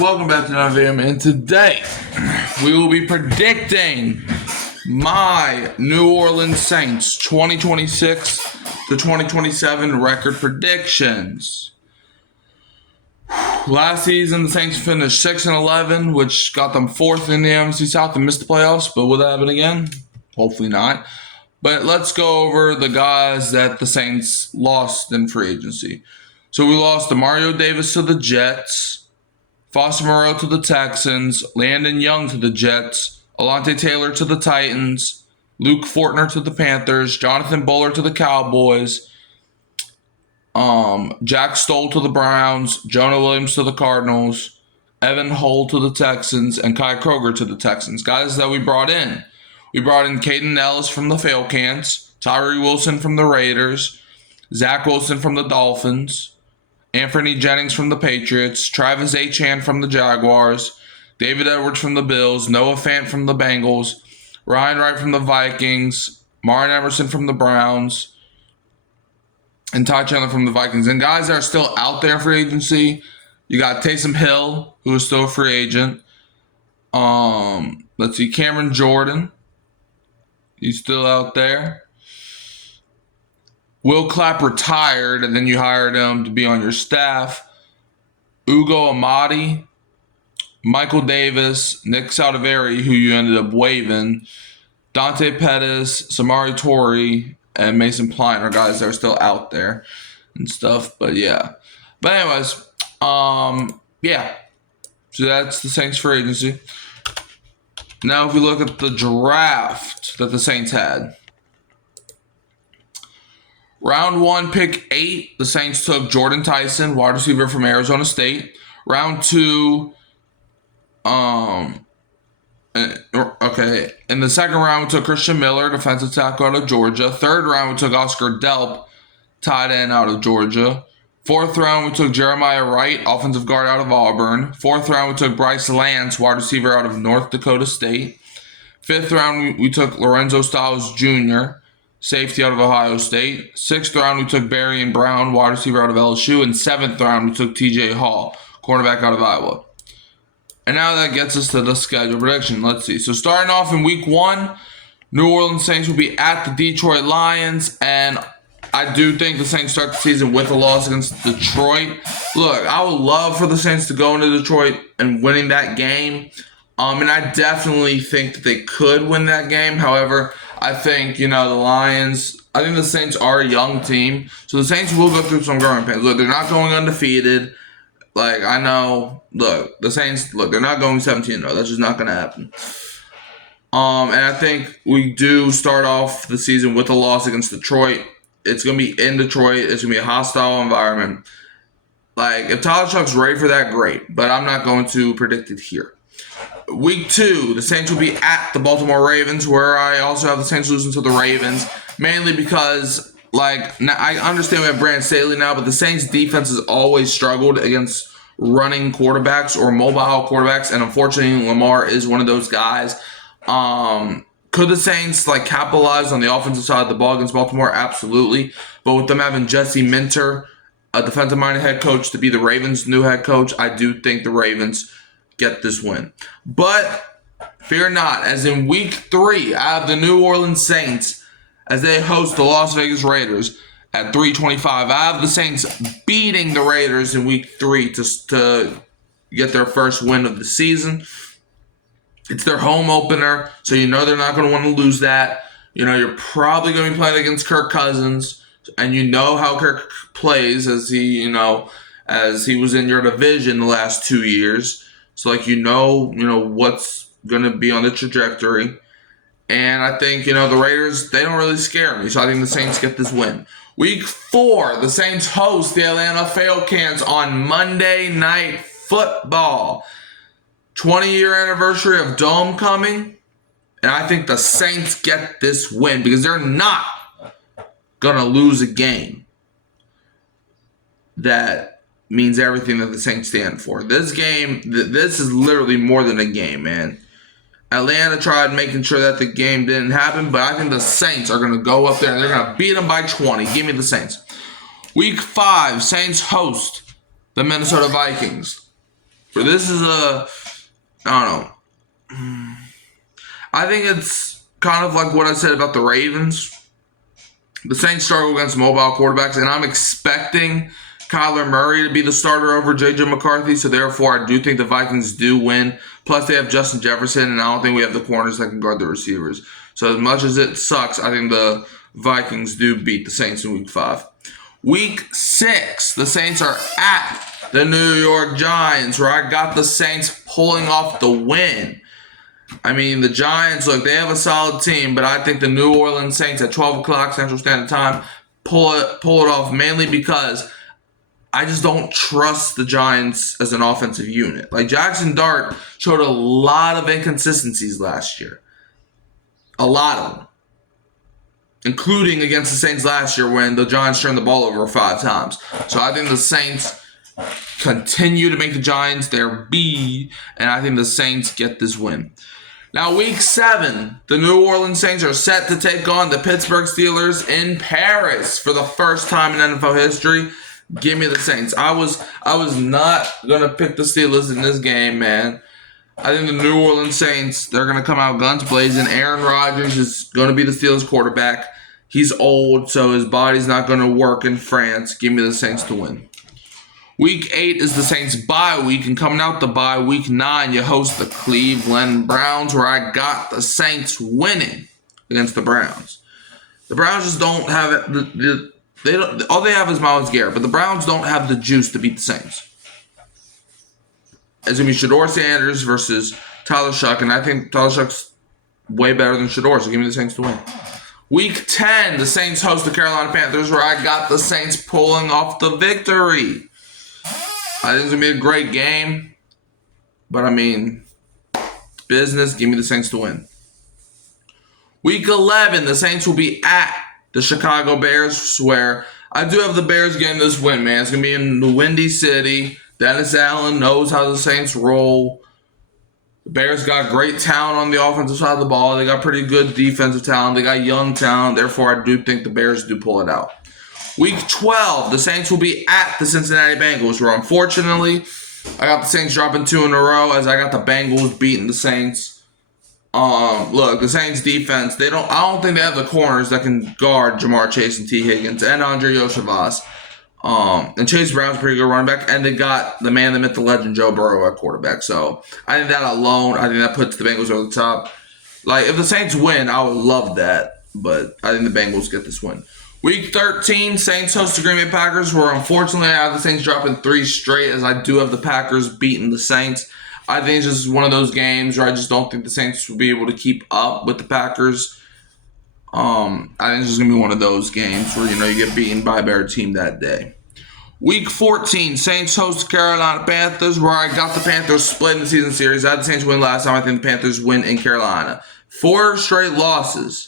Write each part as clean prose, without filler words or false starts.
Welcome back to another video, and today we will be predicting my New Orleans Saints 2026 to 2027 record predictions. Last season, the Saints finished 6-11, which got them fourth in the NFC South and missed the playoffs, but will that happen again? Hopefully not. But let's go over the guys that the Saints lost in free agency. So we lost Demario Davis to the Jets, Foster Moreau to the Texans, Landon Young to the Jets, Alontae Taylor to the Titans, Luke Fortner to the Panthers, Jonathan Buller to the Cowboys, Jack Stoll to the Browns, Jonah Williams to the Cardinals, Evan Hull to the Texans, and Kai Kroger to the Texans. Guys that we brought in. We brought in Caden Ellis from the Falcons, Tyree Wilson from the Raiders, Zach Wilson from the Dolphins, Anthony Jennings from the Patriots, Travis Etienne from the Jaguars, David Edwards from the Bills, Noah Fant from the Bengals, Ryan Wright from the Vikings, Martin Emerson from the Browns, and Ty Chandler from the Vikings. And guys that are still out there in free agency, you got Taysom Hill, who is still a free agent. Let's see, Cameron Jordan. He's still out there. Will Clapp retired, and then you hired him to be on your staff. Ugo Amadi, Michael Davis, Nick Saldivari, who you ended up waiving, Dante Pettis, Samari Torrey, and Mason Pline are guys that are still out there and stuff. But yeah. But anyways, yeah. So that's the Saints free agency. Now if we look at the draft that the Saints had. Round 1, pick 8, the Saints took Jordan Tyson, wide receiver from Arizona State. Round 2, in the second round, we took Christian Miller, defensive tackle out of Georgia. Third round, we took Oscar Delp, tight end out of Georgia. Fourth round, we took Jeremiah Wright, offensive guard out of Auburn. Fourth round, we took Bryce Lance, wide receiver out of North Dakota State. Fifth round, we took Lorenzo Styles Jr., safety out of Ohio State. Sixth round, we took Barian Brown, wide receiver out of LSU. And seventh round, we took TJ Hall, cornerback out of Iowa. And now that gets us to the schedule prediction. Let's see. So starting off in week 1, New Orleans Saints will be at the Detroit Lions. And I do think the Saints start the season with a loss against Detroit. Look, I would love for the Saints to go into Detroit and winning that game. And I definitely think that they could win that game. However, I think, the Lions, I think the Saints are a young team. So the Saints will go through some growing pains. Look, they're not going undefeated. Like, I know, the Saints, they're not going 17-0. That's just not going to happen. And I think we do start off the season with a loss against Detroit. It's going to be in Detroit. It's going to be a hostile environment. Like, if Tyler Chuck's ready for that, great. But I'm not going to predict it here. Week 2, the Saints will be at the Baltimore Ravens, where I also have the Saints losing to the Ravens, mainly because, I understand we have Brandon Staley now, but the Saints' defense has always struggled against running quarterbacks or mobile quarterbacks, and unfortunately, Lamar is one of those guys. Could the Saints, capitalize on the offensive side of the ball against Baltimore? Absolutely. But with them having Jesse Minter, a defensive-minded head coach, to be the Ravens' new head coach, I do think the Ravens get this win. But fear not, as in week 3, I have the New Orleans Saints as they host the Las Vegas Raiders at 3:25. I have the Saints beating the Raiders in week 3 to get their first win of the season. It's their home opener, so they're not going to want to lose that. You're probably going to be playing against Kirk Cousins, and how Kirk plays as he was in your division the last 2 years. So, what's going to be on the trajectory. And I think, the Raiders, they don't really scare me. So I think the Saints get this win. Week 4, the Saints host the Atlanta Falcons on Monday Night Football. 20-year anniversary of Dome coming. And I think the Saints get this win because they're not going to lose a game that means everything that the Saints stand for. This game, this is literally more than a game, man. Atlanta tried making sure that the game didn't happen, but I think the Saints are going to go up there and they're going to beat them by 20. Give me the Saints. Week 5, Saints host the Minnesota Vikings. But this is I don't know. I think it's kind of like what I said about the Ravens. The Saints struggle against mobile quarterbacks, and I'm expecting Kyler Murray to be the starter over J.J. McCarthy, so therefore I do think the Vikings do win. Plus, they have Justin Jefferson, and I don't think we have the corners that can guard the receivers. So as much as it sucks, I think the Vikings do beat the Saints in Week 5. Week 6, the Saints are at the New York Giants, where I got the Saints pulling off the win. I mean, the Giants, look, they have a solid team, but I think the New Orleans Saints at 12 o'clock Central Standard Time pull it off, mainly because I just don't trust the Giants as an offensive unit. Like, Jackson Dart showed a lot of inconsistencies last year. A lot of them. Including against the Saints last year when the Giants turned the ball over 5 times. So I think the Saints continue to make the Giants their B, and I think the Saints get this win. Now, Week 7, the New Orleans Saints are set to take on the Pittsburgh Steelers in Paris for the first time in NFL history. Give me the Saints. I was not going to pick the Steelers in this game, man. I think the New Orleans Saints, they're going to come out guns blazing. Aaron Rodgers is going to be the Steelers quarterback. He's old, so his body's not going to work in France. Give me the Saints to win. Week 8 is the Saints' bye week, and coming out the bye, Week 9, you host the Cleveland Browns, where I got the Saints winning against the Browns. The Browns just don't have it. All they have is Myles Garrett, but the Browns don't have the juice to beat the Saints. It's going to be Shedeur Sanders versus Tyler Shough, and I think Tyler Shough's way better than Shedeur, so give me the Saints to win. Week 10, the Saints host the Carolina Panthers, where I got the Saints pulling off the victory. I think it's going to be a great game. But, I mean, business. Give me the Saints to win. Week 11, the Saints will be at the Chicago Bears, where I do have the Bears getting this win, man. It's going to be in the Windy City. Dennis Allen knows how the Saints roll. The Bears got great talent on the offensive side of the ball. They got pretty good defensive talent. They got young talent. Therefore, I do think the Bears do pull it out. Week 12, the Saints will be at the Cincinnati Bengals, where unfortunately, I got the Saints dropping 2 in a row as I got the Bengals beating the Saints. Look, the Saints defense, I don't think they have the corners that can guard Jamar Chase and T. Higgins and Andre Yoshavas. And Chase Brown's a pretty good running back, and they got the man, the myth, the legend, Joe Burrow at quarterback. So I think that alone, I think that puts the Bengals over the top. Like, if the Saints win, I would love that, but I think the Bengals get this win. Week 13, Saints host the Green Bay Packers, where unfortunately I have the Saints dropping 3 straight, as I do have the Packers beating the Saints. I think it's just one of those games where I just don't think the Saints will be able to keep up with the Packers. I think it's just going to be one of those games where, you get beaten by a better team that day. Week 14, Saints host the Carolina Panthers, where I got the Panthers split in the season series. I had the Saints win last time. I think the Panthers win in Carolina. 4 straight losses.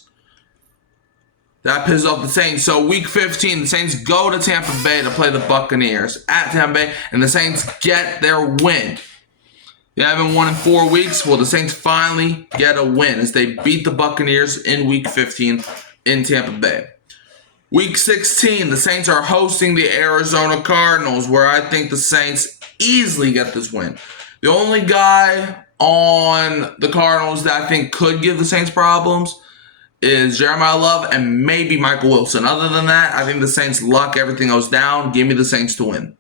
That pisses off the Saints. So Week 15, the Saints go to Tampa Bay to play the Buccaneers at Tampa Bay, and the Saints get their win. They haven't won in 4 weeks. Well, the Saints finally get a win as they beat the Buccaneers in Week 15 in Tampa Bay. Week 16, the Saints are hosting the Arizona Cardinals, where I think the Saints easily get this win. The only guy on the Cardinals that I think could give the Saints problems is Jeremiah Love and maybe Michael Wilson. Other than that, I think the Saints luck everything else down. Give me the Saints to win.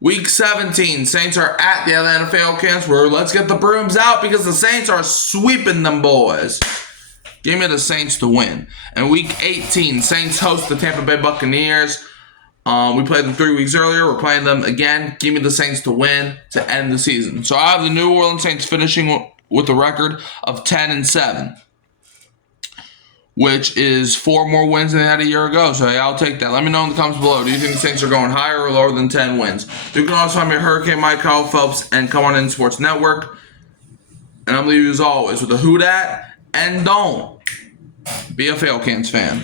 Week 17, Saints are at the Atlanta Falcons, where let's get the brooms out because the Saints are sweeping them boys. Give me the Saints to win. And Week 18, Saints host the Tampa Bay Buccaneers. We played them 3 weeks earlier. We're playing them again. Give me the Saints to win to end the season. So I have the New Orleans Saints finishing with a record of 10-7. Which is 4 more wins than they had a year ago. So, yeah, I'll take that. Let me know in the comments below. Do you think the Saints are going higher or lower than 10 wins? You can also find me at Hurricane Mike, Kyle Phelps, and Come On In Sports Network. And I'm leaving you as always with a who dat and don't be a Falcons fan.